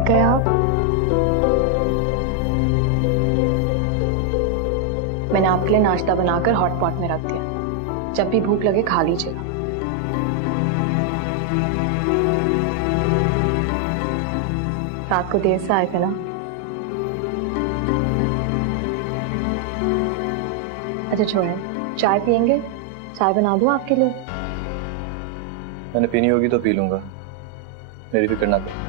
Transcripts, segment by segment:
पक गए आप। मैंने आपके लिए नाश्ता बनाकर हॉट पॉट में रख दिया, जब भी भूख लगे खा लीजिएगा। रात को देर से आए थे ना। अच्छा छोड़ें, चाय पियेंगे? चाय बना दूं आपके लिए? मैंने पीनी होगी तो पी लूंगा, मेरी फिक्र ना कर।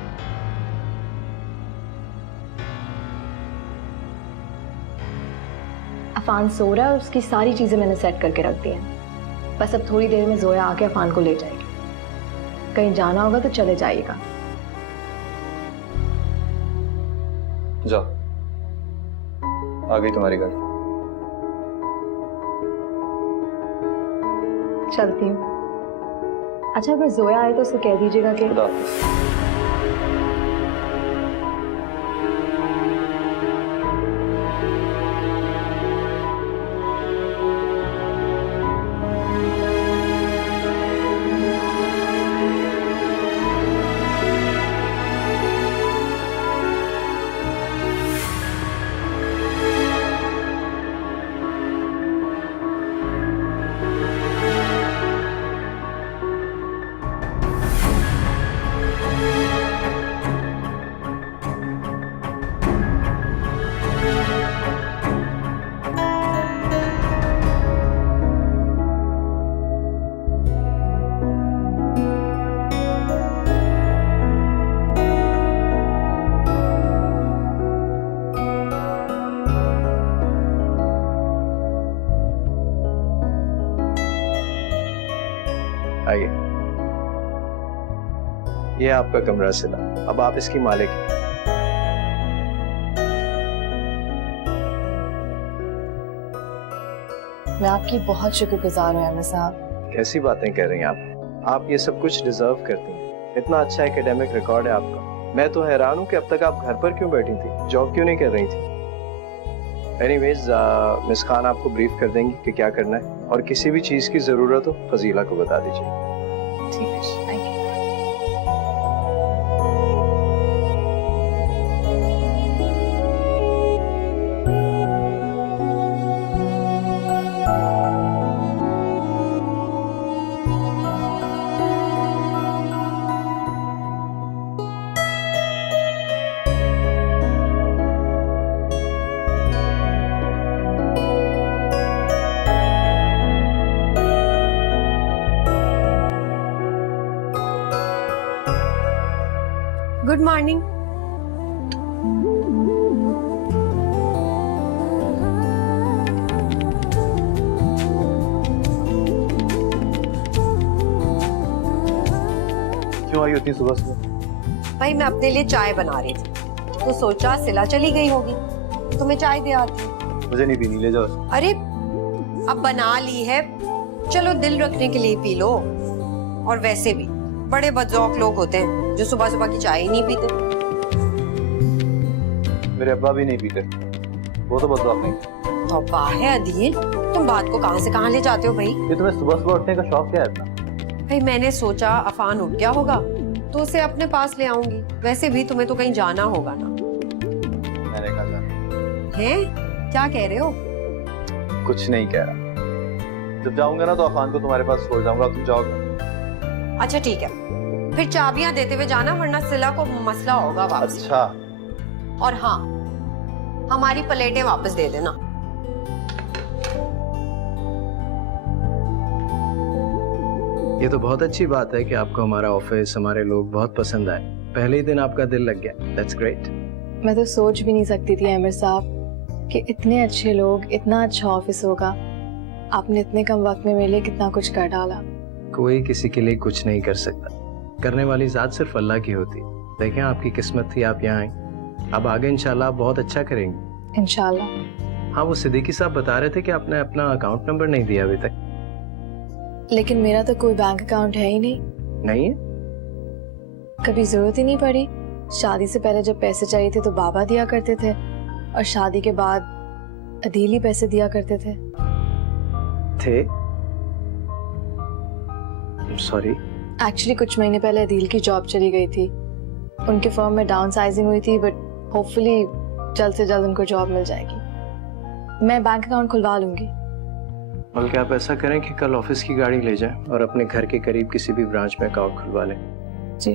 अफान सो रहा है और उसकी सारी चीजें मैंने सेट करके रख दी हैं। बस अब थोड़ी देर में जोया आके अफान को ले जाएगी। कहीं जाना होगा तो चले जाइएगा। जाओ, आ गई तुम्हारी गाड़ी। चलती हूँ। अच्छा अगर जोया आए तो उसे कह दीजिएगा कि खुदा हाफिज़। आइए, ये आपका कमरा सिला, अब आप इसकी मालिक हैं। मैं आपकी बहुत शुक्रगुजार हूँ अहमद साहब। कैसी बातें कह रही हैं आप ये सब कुछ डिजर्व करती हैं। इतना अच्छा एकेडमिक रिकॉर्ड है आपका। मैं तो हैरान हूँ कि अब तक आप घर पर क्यों बैठी थी, जॉब क्यों नहीं कर रही थी। एनीवेज, मिस खान आपको ब्रीफ कर देंगी कि क्या करना है, और किसी भी चीज की जरूरत हो फजीला को बता दीजिए। ठीक है, थैंक यू। Good morning. क्यों आई उतनी सुबह सुबह? भाई मैं अपने लिए चाय बना रही थी तो सोचा सिला चली गई होगी तो तुम्हें चाय दे आती। मुझे नहीं पीनी, ले जाओ। अरे अब बना ली है, चलो दिल रखने के लिए पी लो। और वैसे भी बड़े बदजौक लोग होते हैं जो सुबह सुबह की चाय ही नहीं पीते। मेरे अब्बा भी नहीं पीते, वो तो बदौक नहीं। तौबा है अदील, तुम बात को कहां से कहां ले जाते हो भाई। ये तुम्हें सुबह सुबह उठने का शौक क्या है इतना? भाई मैंने सोचा अफान उठ गया होगा तो उसे अपने पास ले आऊंगी। वैसे भी तुम्हें तो कहीं जाना होगा ना। मैंने कहा जाना। हैं? क्या कह रहे हो? कुछ नहीं कह रहा। जब जाऊंगा ना तो अफान को तुम्हारे पास छोड़ जाऊंगा, तुम जाओगे। अच्छा ठीक है, फिर चाबियां देते हुए जाना वरना सिला को मसला होगा वापस। अच्छा। और हाँ, हमारी प्लेटें वापस दे देना। ये तो बहुत अच्छी बात है कि आपको हमारा ऑफिस, हमारे लोग बहुत पसंद आए। पहले ही दिन आपका दिल लग गया। That's great. मैं तो सोच भी नहीं सकती थी अहमद साहब कि इतने अच्छे लोग, इतना अच्छा ऑफिस होगा। आपने इतने कम वक्त में मेरे लिए कितना कुछ कर डाला। कोई किसी के लिए कुछ नहीं कर सकता, करने वाली जात सिर्फ अल्लाह की होती है। देखें, आपकी किस्मत थी, आप यहाँ आई। अब आगे इंशाल्लाह आप बहुत अच्छा करेंगे। इंशाल्लाह। हाँ, वो सिद्दीकी साहब बता रहे थे कि आपने अपना अकाउंट नंबर नहीं दिया अभी तक। लेकिन मेरा तो कोई बैंक अकाउंट है ही नहीं। नहीं है? कभी जरूरत ही नहीं पड़ी। शादी से पहले जब पैसे चाहिए थे तो बाबा दिया करते थे, और शादी के बाद अदील ही पैसे दिया करते थे। सॉरी। एक्चुअली कुछ महीने पहले अदील की जॉब चली गई थी, उनके फर्म में डाउन साइजिंग हुई थी, बट होपफुली जल्द से जल्द उनको जॉब मिल जाएगी। मैं बैंक अकाउंट खुलवा लूंगी। बल्कि आप ऐसा करें कि कल ऑफिस की गाड़ी ले जाएं और अपने घर के करीब किसी भी ब्रांच में अकाउंट खुलवा लें। जी।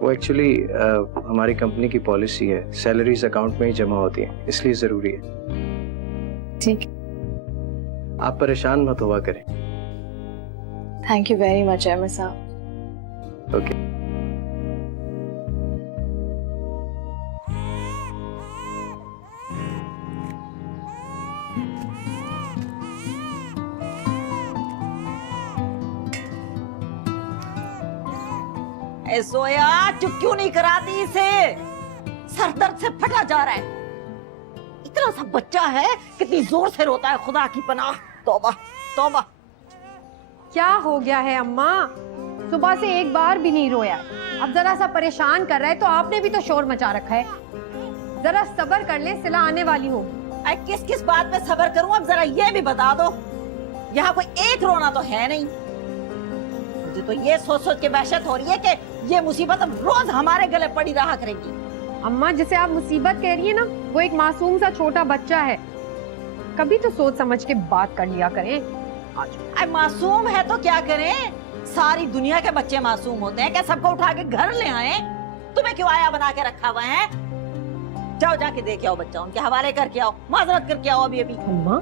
वो एक्चुअली हमारी कंपनी की पॉलिसी है, सैलरीज अकाउंट में ही जमा होती है, इसलिए जरूरी है। ठीक। आप परेशान मत हुआ करें। Thank you very much Ahmad साहब। ओके। सोया चुप क्यों नहीं कराती इसे? सर दर्द से फटा जा रहा है। इतना सा बच्चा है, कितनी जोर से रोता है, खुदा की पनाह। तौबा तौबा। क्या हो गया है अम्मा? सुबह से एक बार भी नहीं रोया। अब जरा सा परेशान कर रहा है तो आपने भी तो शोर मचा रखा है। जरा सब्र कर ले, सिला आने वाली हो। किस किस बात पे सब्र करूं? अब जरा ये भी बता दो। यहाँ कोई एक रोना तो है नहीं। मुझे तो ये सोच सोच के वहशत हो रही है कि ये मुसीबत अब रोज हमारे गले पड़ी रहा करेगी। अम्मा, जिसे आप मुसीबत कह रही है ना, वो एक मासूम सा छोटा बच्चा है। कभी तो सोच समझ के बात कर लिया करें। मासूम है तो क्या करें? सारी दुनिया के बच्चे मासूम होते हैं। क्या सबको उठा के घर ले आए? तुम्हें क्यों आया बना के रखा हुआ है? जाओ जाके देख आओ बच्चा, उनके हवाले करके आओ, माजरत करके आओ अभी अभी। अम्मा,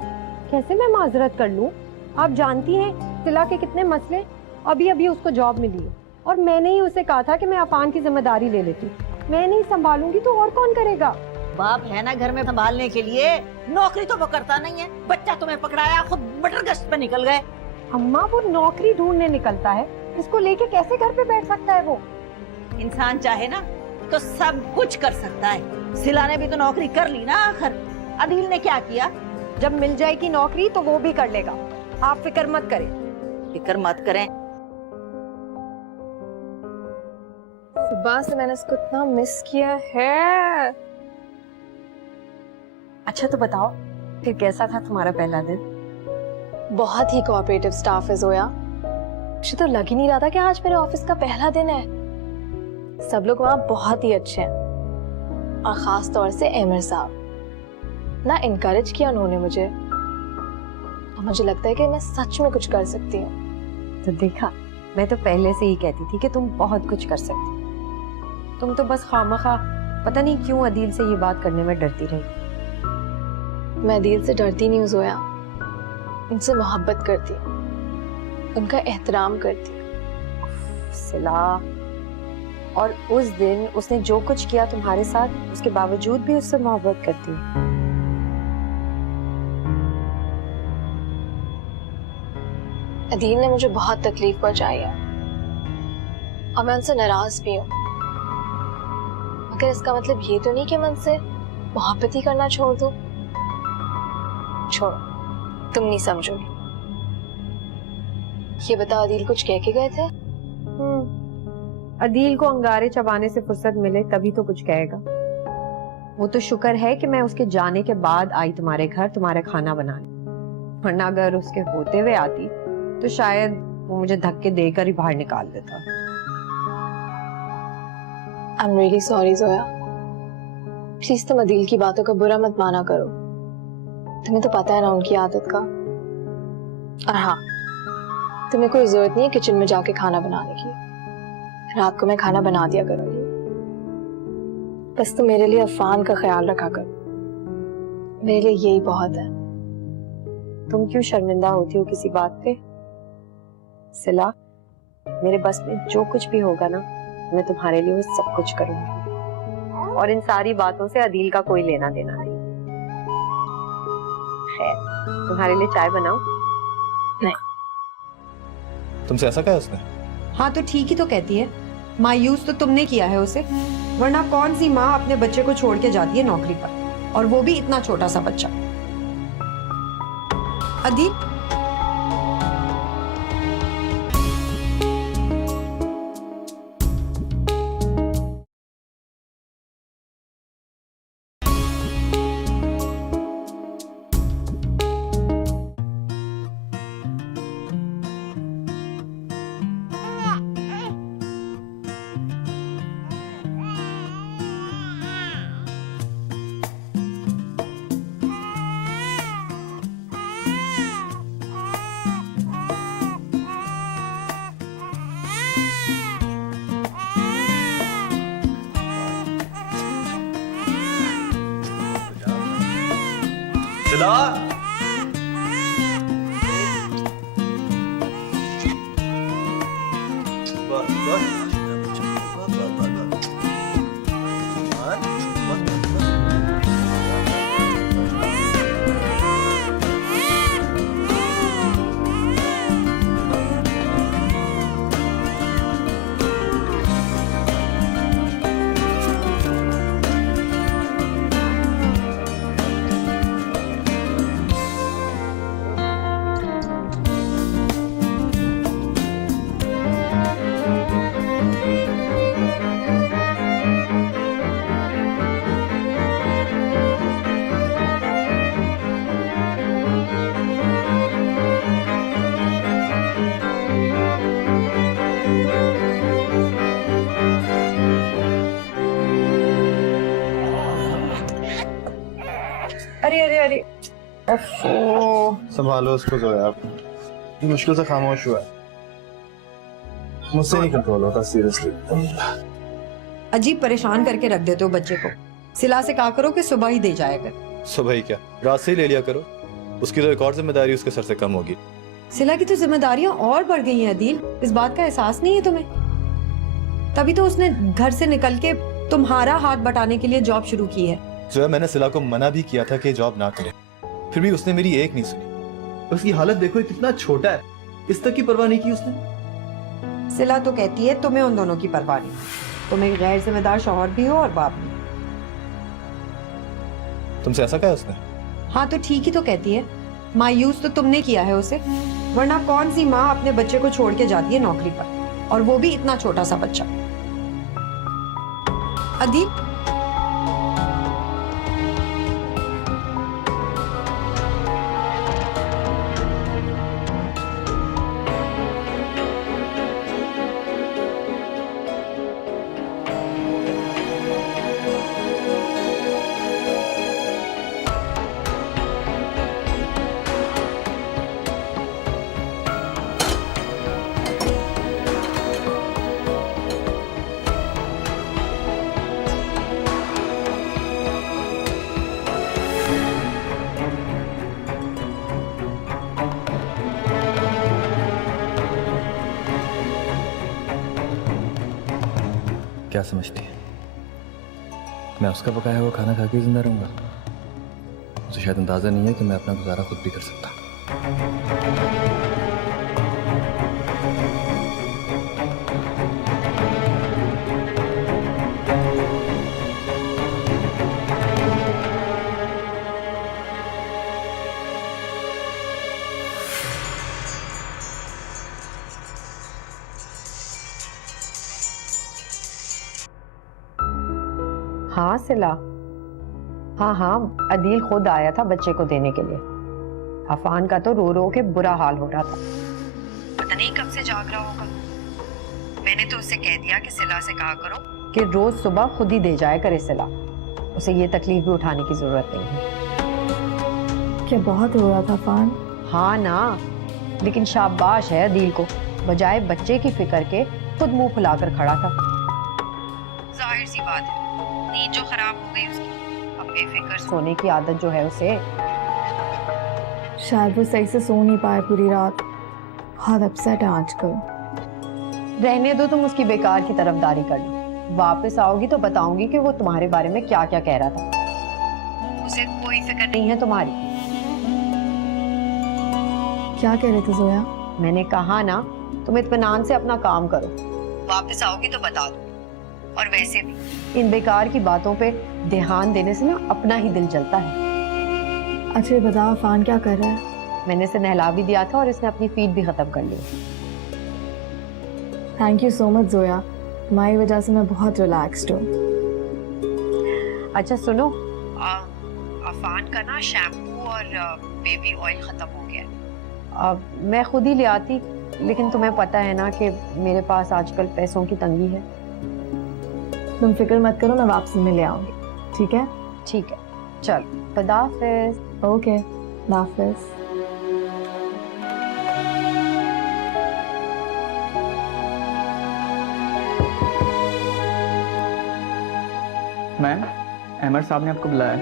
कैसे मैं माजरत कर लूं? आप जानती हैं सिला के कितने मसले। अभी अभी उसको जॉब मिली है और मैंने ही उसे कहा था कि मैं अफान की जिम्मेदारी ले लेती हूँ। मैं नहीं संभालूंगी तो और कौन करेगा? बाप है ना घर में संभालने के लिए। नौकरी तो वो करता नहीं है। बच्चा तुम्हें पकड़ाया, खुद मटर गश्त पे निकल गए। अम्मा, वो नौकरी ढूंढने निकलता है, इसको लेके कैसे घर पे बैठ सकता है वो? इंसान चाहे ना तो सब कुछ कर सकता है। सिला ने भी तो नौकरी कर ली ना आखिर। अदील ने क्या किया? जब मिल जाएगी नौकरी तो वो भी कर लेगा। आप फिक्र मत करें। फिक्र मत करें। सुबह से मैंने इसको इतना मिस किया है। अच्छा तो बताओ, फिर कैसा था तुम्हारा पहला दिन? बहुत ही कोऑपरेटिव स्टाफ है जोया। मुझे तो लग ही नहीं रहा था कि आज मेरे ऑफिस का पहला दिन है। सब लोग वहाँ बहुत ही अच्छे हैं और खास तौर से एमर साहब ना इनकरेज किया उन्होंने मुझे, और मुझे लगता है कि मैं सच में कुछ कर सकती हूँ। तो देखा, मैं तो पहले से ही कहती थी कि तुम बहुत कुछ कर सकती। तुम तो बस खामखा पता नहीं क्यों अदील से ये बात करने में डरती रही। मैं अदील से डरती नहीं हूँ जोया, उनसे मोहब्बत करती हूँ, उनका एहतराम करती हूँ। सिला, और उस दिन उसने जो कुछ किया तुम्हारे साथ, उसके बावजूद भी उससे मोहब्बत करती हूँ। अदील ने मुझे बहुत तकलीफ पहुंचाई है और मैं उनसे नाराज भी हूँ, मगर इसका मतलब ये तो नहीं कि मैं उनसे मोहब्बत ही करना छोड़ दूँ। छोड़ो, तुम नहीं समझोगी। ये बताओ, अदील कुछ कह के गए थे? अदील को अंगारे चबाने से फुर्सत मिले तभी तो कुछ कहेगा। वो तो शुक्र है कि मैं उसके जाने के बाद आई तुम्हारे घर तुम्हारा खाना बनाने, वरना अगर उसके होते हुए आती तो शायद वो मुझे धक्के देकर ही बाहर निकाल देता। I'm really sorry Zoya. Please तुम अदील की बातों का बुरा मत माना करो, तुम्हें तो पता है ना उनकी आदत का। और हाँ, तुम्हें कोई जरूरत नहीं है किचन में जाके खाना बनाने की, रात को मैं खाना बना दिया करूंगी। बस तुम मेरे लिए अफान का ख्याल रखा करो, मेरे लिए यही बहुत है। तुम क्यों शर्मिंदा होती हो किसी बात पे? सिला, मेरे बस में जो कुछ भी होगा ना, मैं तुम्हारे लिए वो सब कुछ करूंगी, और इन सारी बातों से अदील का कोई लेना देना नहीं। खैर, तुम्हारे लिए चाय बनाऊं? नहीं। तुमसे ऐसा कहा उसने? हाँ तो ठीक ही तो कहती है। मायूस तो तुमने किया है उसे, वरना कौन सी माँ अपने बच्चे को छोड़ के जाती है नौकरी पर, और वो भी इतना छोटा सा बच्चा। अदील, सिला अरे अरे अरे, ओफो। संभालो उसको जोया, ये मुश्किल से खामोश हुआ है, मुझसे नहीं कंट्रोल होता सीरियसली। अजीब परेशान करके रख देते हो बच्चे को। सिला से कहा करो कि सुबह ही दे जाया कर। सुबह ही क्या, रात से ही ले लिया करो, उसकी तो एक और जिम्मेदारी उसके सर से कम होगी। सिला की तो जिम्मेदारियां और बढ़ गई हैं अदील, इस बात का एहसास नहीं है तुम्हें? तभी तो उसने घर से निकल के तुम्हारा हाथ बटाने के लिए जॉब शुरू की है। जोया, मैंने सिला को मना भी किया था कि जॉब ना करे, फिर भी उसने मेरी एक नहीं सुनी। उसकी हालत देखो, कितना छोटा है, इस तक की परवाह नहीं की उसने। सिला तो कहती है तुम्हें उन दोनों की परवाह नहीं, तुम्हें गैर जिम्मेदार शौहर भी हो और बाप भी। तुमसे ऐसा कहा उसने? हाँ तो ठीक ही तो कहती है, मायूस तो तुमने किया है उसे, वरना कौन सी माँ अपने बच्चे को छोड़ के जाती है नौकरी पर, और वो भी इतना छोटा सा बच्चा। अदील, क्या समझती है मैं उसका पकाया हुआ खाना खा के जिंदा रहूंगा? मुझे शायद अंदाजा नहीं है कि मैं अपना गुजारा खुद भी कर सकता। हाँ सिला, हाँ हाँ, अदील खुद आया था बच्चे को देने के लिए। अफान का तो रो रो के बुरा हाल हो रहा था, पता नहीं कब से जाग रहा होगा। मैंने तो उससे कह दिया कि सिला से कहा करो कि रोज सुबह खुद ही दे जाया करे सिला, उसे ये तकलीफ भी उठाने की जरूरत नहीं है। क्या बहुत रो रहा था अफान? हाँ ना, लेकिन शाबाश है अदील को, बजाय बच्चे की फिक्र के खुद मुंह फुलाकर खड़ा था। जाहिर सी बात है, नींद जो खराब हो गई उसकी, अब बेफिक्र सोने की आदत जो है उसे। शायद वो सही से सो नहीं पाए पूरी रात, बहुत अपसेट है आजकल। रहने दो, तुम उसकी बेकार की तरफदारी कर लो, वापस आओगी तो बताऊंगी कि वो तुम्हारे बारे में क्या क्या कह रहा था। उसे कोई फिक्र नहीं है तुम्हारी। क्या कह रहे थे जोया? मैंने कहा ना, तुम इत्मीनान से अपना काम करो, वापस आओगी तो बता दो। और वैसे भी इन बेकार की बातों पे ध्यान देने से ना अपना ही दिल जलता है। अच्छा ये बताओ अफान क्या कर रहा है? मैंने इसे नहला भी दिया था और इसने अपनी फीड भी खत्म कर ली। Thank you so much Zoya, तुम्हारी वजह से मैं बहुत रिलैक्स्ड हूँ। अच्छा सुनो, अफान का ना शैम्पू और बेबी ऑयल खत्म हो गया है। मैं खुद ही ले आती, लेकिन तुम्हें पता है ना कि मेरे पास आजकल पैसों की तंगी है। तुम फिक्र मत करो, मैं वापसी में ले आऊंगी, ठीक है? ठीक है, चल खुदा हाफिज। ओके, खुदा हाफिज। मैम, अहमद साहब ने आपको बुलाया है।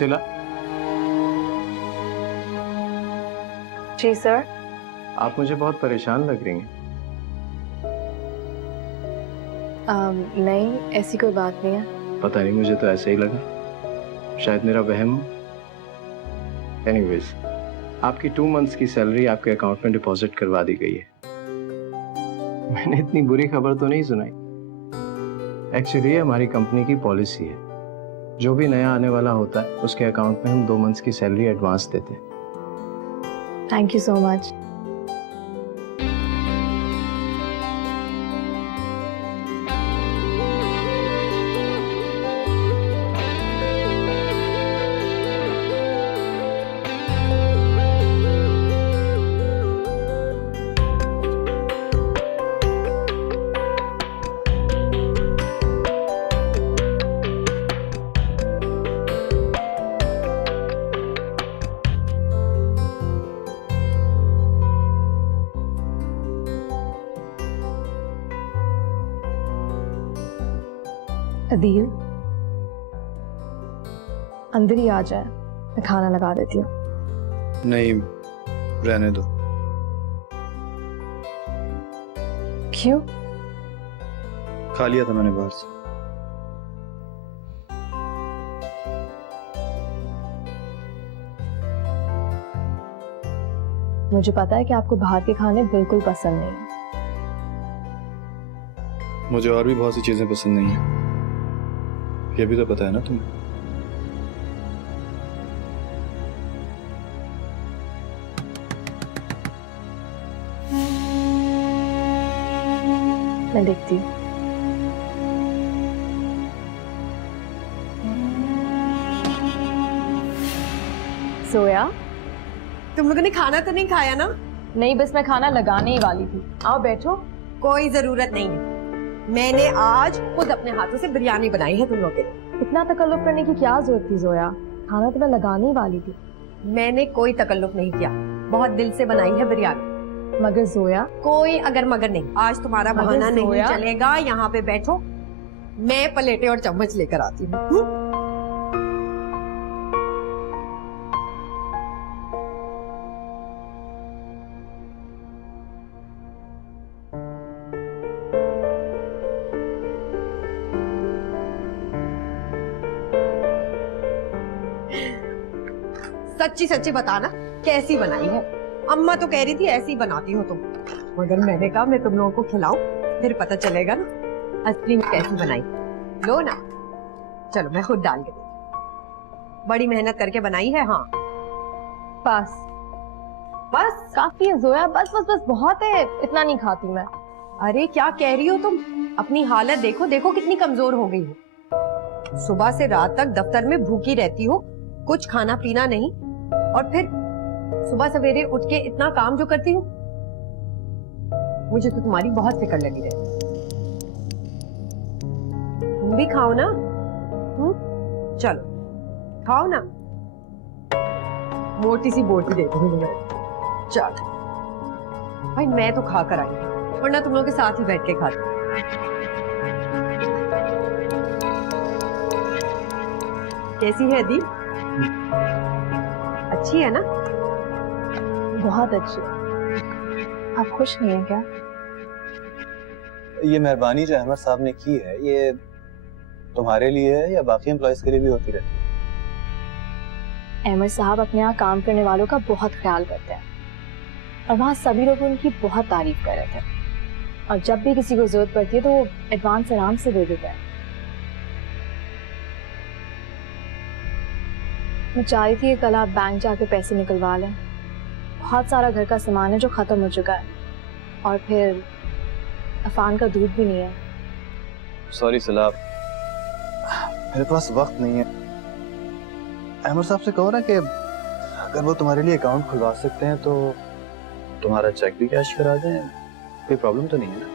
सिला, जी सर। आप मुझे बहुत परेशान लग रही हैं। नहीं, ऐसी कोई बात नहीं है। पता नहीं, मुझे तो ऐसे ही लगा, शायद मेरा वहम। एनीवेज, आपकी 2 मंथ्स की सैलरी आपके अकाउंट में डिपॉजिट करवा दी गई है। मैंने इतनी बुरी खबर तो नहीं सुनाई। एक्चुअली हमारी कंपनी की पॉलिसी है, जो भी नया आने वाला होता है उसके अकाउंट में हम 2 मंथ्स की सैलरी एडवांस देते हैं। Thank you so much. Adeel, अंदर ही आ जाए, मैं खाना लगा देती हूँ। नहीं, रहने दो। क्यों? खा लिया था मैंने बाहर से। मुझे पता है कि आपको बाहर के खाने बिल्कुल पसंद नहीं है। मुझे और भी बहुत सी चीजें पसंद नहीं है, ये भी तो पता है ना तुम्हें। मैं देखती हूँ। सोया, तुम लोगों ने खाना तो नहीं खाया ना? नहीं, बस मैं खाना लगाने ही वाली थी। आओ बैठो। कोई जरूरत नहीं है, मैंने आज खुद अपने हाथों से बिरयानी बनाई है तुम लोग के लिए। इतना तकल्लुफ करने की क्या जरूरत थी जोया? खाना तो मैं लगाने ही वाली थी। मैंने कोई तकल्लुफ नहीं किया, बहुत दिल से बनाई है बिरयानी। मगर जोया, कोई अगर मगर नहीं, आज तुम्हारा मगर बहाना नहीं सोया। चलेगा। यहाँ पे बैठो, मैं प्लेटें और चम्मच लेकर आती हूँ। सच्ची सच्ची बताना कैसी बनाई है। अम्मा तो कह रही थी ऐसी बनाती हो तुम, मगर मैंने कहा मैं तुम लोगों को खिलाऊं, फिर पता चलेगा ना असली में कैसी बनाई। लो ना, चलो मैं खुद डाल के देती। बड़ी मेहनत करके बनाई है। हाँ बस बस काफी है जोया, बस बस बस बहुत है, इतना नहीं खाती मैं। अरे क्या कह रही हो तुम? अपनी हालत देखो, देखो कितनी कमजोर हो गई हो। सुबह से रात तक दफ्तर में भूखी रहती हो, कुछ खाना पीना नहीं, और फिर सुबह सवेरे उठ के इतना काम जो करती हो। मुझे तो तुम्हारी बहुत फिक्र लगी रहती। तुम भी खाओ ना। चलो खाओ ना, मोटी सी बोटी दे दूंगी मैं। चलो भाई, मैं तो खा कर आई, वरना तुम लोग के साथ ही बैठ के खाती। कैसी है दी? अच्छी है ना? बहुत अच्छी। आप खुश नहीं है क्या? ये मेहरबानी जो अहमद साहब ने की है, ये तुम्हारे लिए है या बाकी एम्प्लॉयज के लिए भी होती रहती है? अहमद साहब अपने यहाँ काम करने वालों का बहुत ख्याल करते हैं, और वहाँ सभी लोग उनकी बहुत तारीफ कर रहे थे। और जब भी किसी को जरूरत पड़ती है तो वो एडवांस आराम से दे देता है। मैं चाह रही थी कि कल आप बैंक जाके पैसे निकलवा लें। बहुत सारा घर का सामान है जो खत्म हो चुका है, और फिर अफान का दूध भी नहीं है। सॉरी सलाब, मेरे पास वक्त नहीं है। अहमद साहब से कहो ना कि अगर वो तुम्हारे लिए अकाउंट खुलवा सकते हैं तो तुम्हारा चेक भी कैश करा दें, कोई प्रॉब्लम तो नहीं है ना?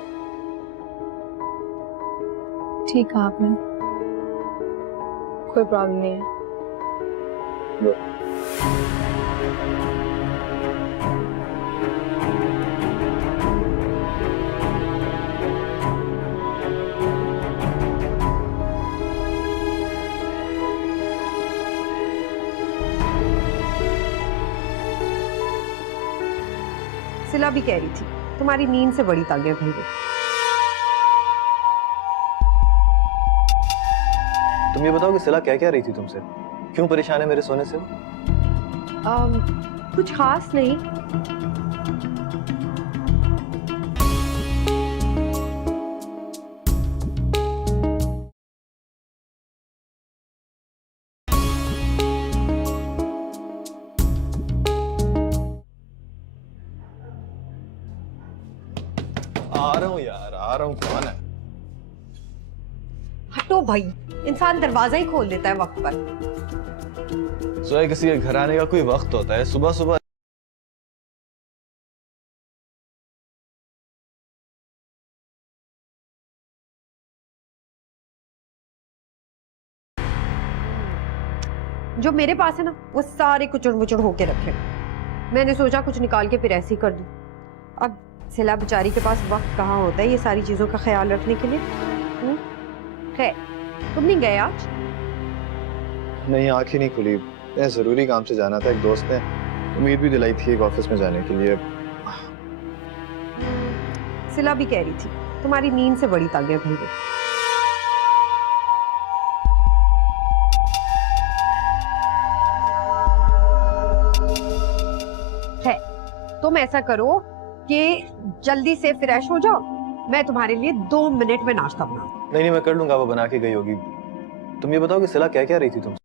ठीक है आपने, कोई प्रॉब्लम नहीं है। सिला भी कह रही थी तुम्हारी नींद से बड़ी तांगे भर गई। तुम ये बताओ कि सिला क्या क्या रही थी तुमसे? क्यों परेशान है मेरे सोने से? कुछ खास नहीं। आ रहा हूँ यार, आ रहा हूँ। कौन है? हटो भाई, इंसान दरवाजा ही खोल देता है वक्त पर। सोया किसी के घर आने का कोई वक्त होता है? सुबह सुबह जो मेरे पास है ना वो सारे कुचड़ मुचड़ होके रखे। मैंने सोचा कुछ निकाल के फिर ऐसे ही कर दूं। अब सिला बेचारी के पास वक्त कहाँ होता है ये सारी चीजों का ख्याल रखने के लिए। खैर, तुम नहीं गए आज? नहीं, आंख ही नहीं खुली। मैं जरूरी काम से जाना था। एक दोस्त ने उम्मीद भी दिलाई थी एक ऑफिस में जाने के लिए। सिला भी कह रही थी तुम्हारी नींद से बड़ी तांगे भर गई। है, तुम ऐसा करो कि जल्दी से फ्रेश हो जाओ, मैं तुम्हारे लिए 2 मिनट में नाश्ता बना। नहीं, मैं कर लूंगा, वो बना के गई होगी। तुम ये बताओ कि सिला क्या क्या रही थी तुमसे?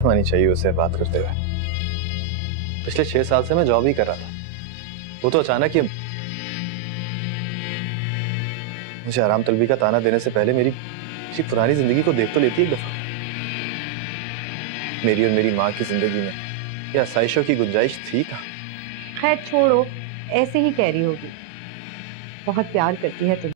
मानी चाहिए उसे बात करते हुए। पिछले 6 साल से मैं जॉब ही कर रहा था। वो तो अचानक ही मुझे आराम तलबी का ताना देने से पहले मेरी पुरानी जिंदगी को देख तो लेती एक दफा। मेरी और मेरी माँ की जिंदगी में क्या आसाइशों की गुंजाइश थी कहाँ? खैर छोड़ो, ऐसे ही कह रही होगी। बहुत प्यार करती है तुम।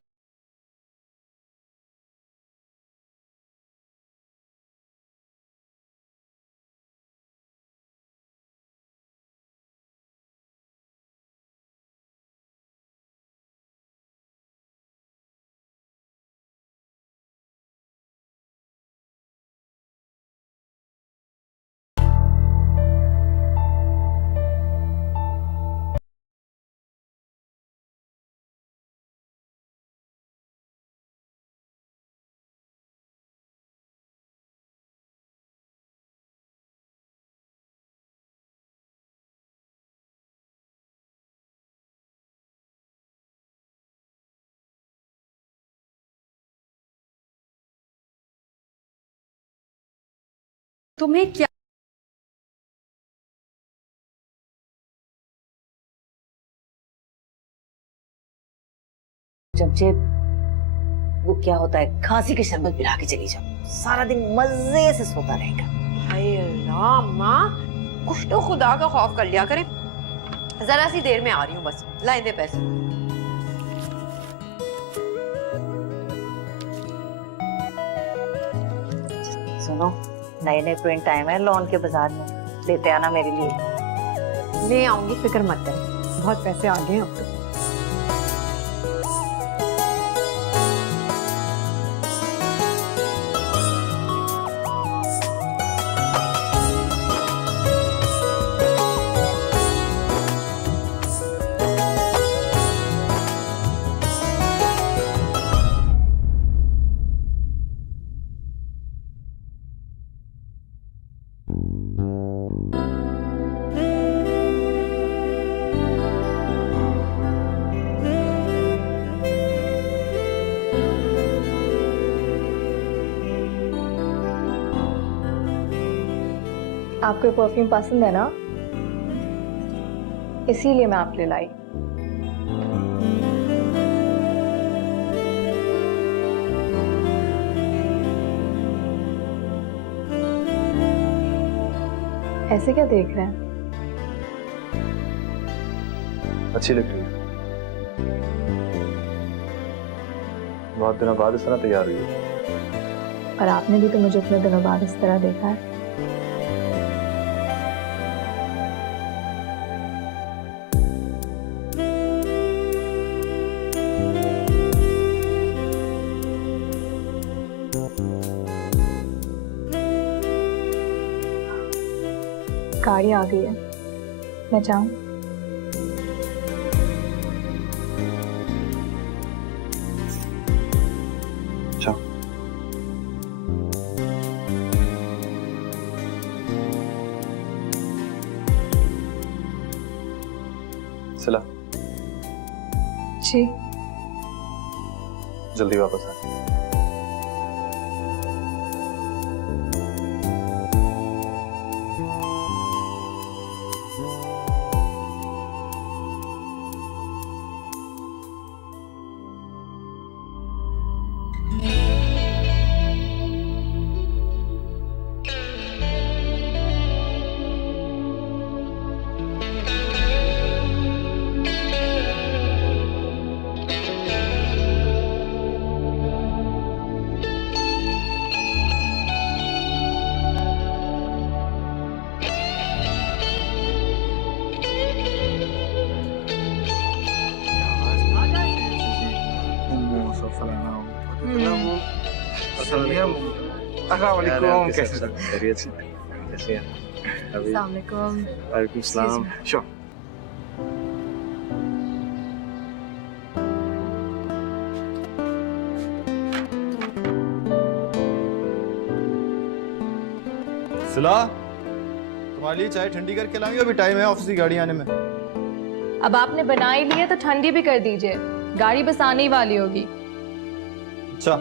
तुम्हें क्या जब जे वो क्या होता है, खांसी की शरबत पिला के चली जाओ, सारा दिन मजे से सोता रहेगा। हाय अल्लाह, माँ कुछ तो खुदा का खौफ कर लिया करे। जरा सी देर में आ रही हूँ, बस ला दे पैसे। सुनो, नए नए प्रिंट आए हैं लॉन के बाजार में, लेते आना मेरे लिए। ले आऊंगी, फिक्र मत कर, बहुत पैसे आ गए अब तो। आपको परफ्यूम पसंद है ना, इसीलिए मैं आपके लिए लाई। ऐसे क्या देख रहे हैं? अच्छी लग रही है। बहुत दिनों बाद इस तरह तैयार हुई है। और आपने भी तो मुझे इतने दिनों बाद इस तरह देखा है। गाड़ी आ गई है, मैं जाऊं? अच्छा, सिला जी। जल्दी वापस आ। अस्सलाम कैसे खैरियत से? कैसे हैं अभी? वालेकुम सलाम। शो सिला, तुम्हारे लिए चाय ठंडी करके लाऊं? अभी टाइम है ऑफिस की गाड़ी आने में। अब आपने बना ही ली है तो ठंडी भी कर दीजिए, गाड़ी बस आने ही वाली होगी। अच्छा,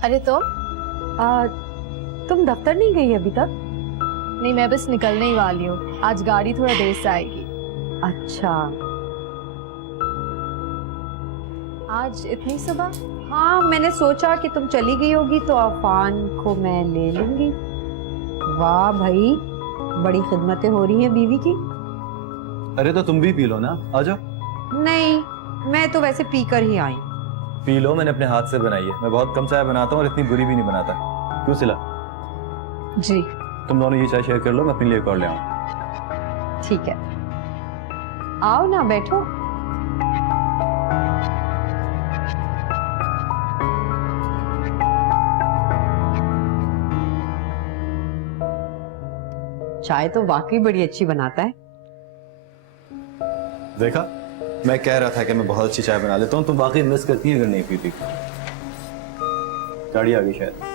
अरे तुम दफ्तर नहीं गई अभी तक? नहीं, मैं बस निकलने ही वाली हूँ, आज गाड़ी थोड़ा देर से आएगी। अच्छा, आज इतनी सुबह? हाँ मैंने सोचा कि तुम चली गई होगी तो अफान को मैं ले लूंगी। वाह भाई, बड़ी खिदमतें हो रही हैं बीवी की। अरे तो तुम भी पी लो ना, आ जाओ। नहीं, मैं तो वैसे पीकर ही आई। पी लो, मैंने अपने हाथ से बनाई है। मैं बहुत कम चाय बनाता हूँ और इतनी बुरी भी नहीं बनाता। क्यों सिला? जी। तुम दोनों ये चाय शेयर कर लो, मैं अपने लिए एक और ले आऊँ। ठीक है, आओ ना, बैठो। चाय तो वाकई बड़ी अच्छी बनाता है। देखा, मैं कह रहा था कि मैं बहुत अच्छी चाय बना लेता हूँ। तुम वाकई मिस करती हैं अगर नहीं पीती। गाड़ी आ गई शायद।